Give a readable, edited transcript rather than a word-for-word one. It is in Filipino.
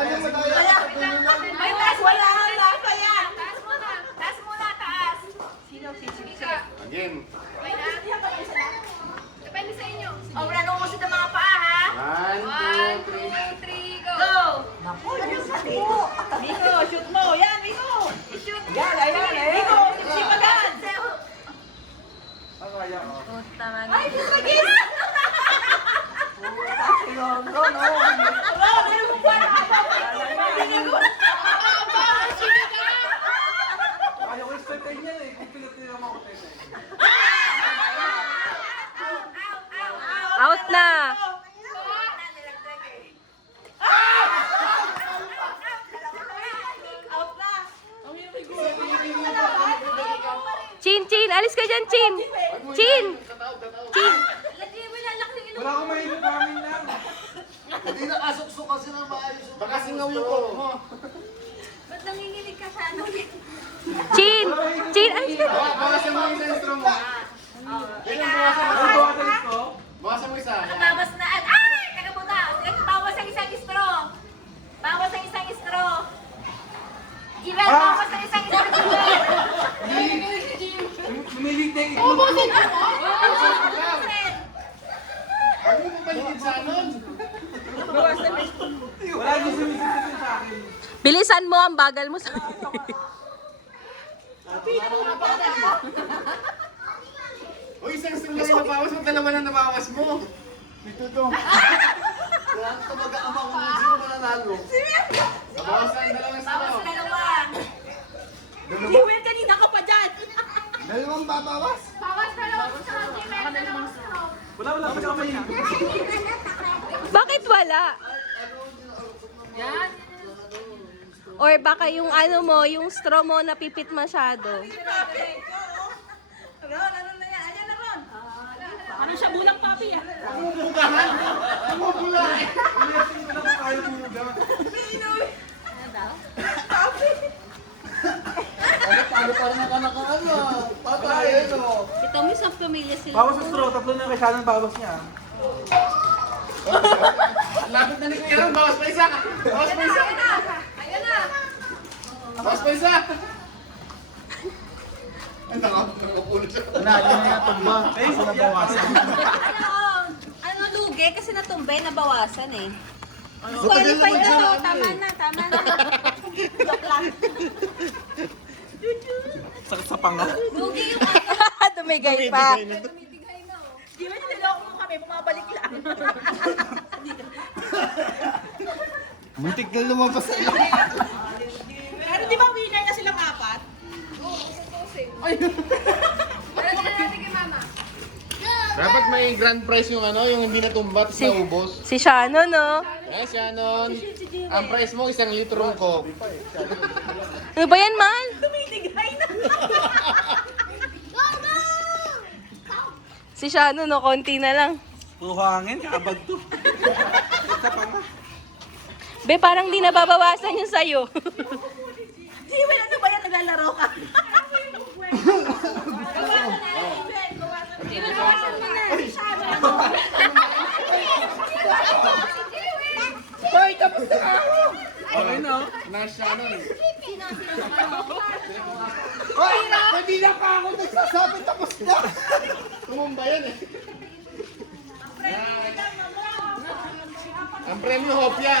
Ay, taas wala ang lasa yan. Taas muna. Taas muna, taas. Sino? Again. May na? Depende sa inyo. O, wala nung uso ng mga paa, ha? 1, 2, 3. 3, go! Naku, yung sa Miko. Miko, shoot mo. Yan, Miko. I-shoot. Yan, ayan. Miko, sipagan. Ay, sipagin! No. Meron mo pa na kapag. Ayaw ko stay niya eh. Kung pinatira mo ako tayo. Out na. Chin, alis ka dyan, Chin. Chin. Wala akong mahirap namin lang. Hindi nakasuksok kasi na maayos. Baka singaw yung coke mo. Ba't nanginginig ka sa ano? Chin, alis ka. Bawasan mo yung intro mo. Ano ba ka ko? Bawasan mo isa. Bawas na. Ay! Teka muna. Bawas ang isang straw. Bawas ang isang straw. Jibel, bawas ang isang straw. Lumilit na ito. Ano mo paligid sa anon? Wala nang sumisipin sa akin. Bilisan mo, ang bagal mo sa... O isang lang yung nabawas mo, dalawa na nabawas mo. Dito to. Kaya ito mag-aama kung sino mananalo. Nabawas na yung dalawang Bawas straw. ang dalawa. Jewel, kanina ka pa dyan. Dalawang babawas? Bawas dalawang straw. Jibel, dalawang straw. Wala pa ako mahirap. Bakit wala? Yan. Or baka yung ano mo, yung straw mo napipit masyado. Ano siya, bulang papi ah. Mabula eh. Ulitin ko na kung kaya bulugan. Ano parang nakanakaan Patay ano. Ito mo isang pamilya sila. Bawas sa straw, tatlo na kay Shannon bawas niya. Lapit na ni Kuya Ron, bawas pa isa. Bawas pa isa. Ayun na. Bawas pa isa. Ay, nakapulo siya. Kasi nabawasan. Ano lugi? Kasi natumbay, nabawasan eh. Qualified na to. Tama na. Sakit sa panga. Lugi yung Dumigay pa. tumitigay na. Di ba niloloko mo kami, bumabalik lang. Muntik na lumabas sa ilaw. Pero di ba winner na silang apat? Para na natin kay mama. Dapat may grand prize yung ano, yung hindi natumbat sa ubos. Si Shannon, no? Eh, Shannon. Ang prize mo, 1 litro ng coke. Ano ba yan, man? Tumitigay na. Si Shannon, no? Konti na lang. Puro hangin, kabag to. Sa panga. Be, parang di nababawasan yung sayo. Jewel, ano ba yan? Naglalaro ka? Jibel, bawasan mo na. Hoy, tapos na ako! Okay na. Na Shannon. Hoy, hindi na pa ako nagsasabi, tapos na! Tumumba yan eh. Ang premyo, hopya.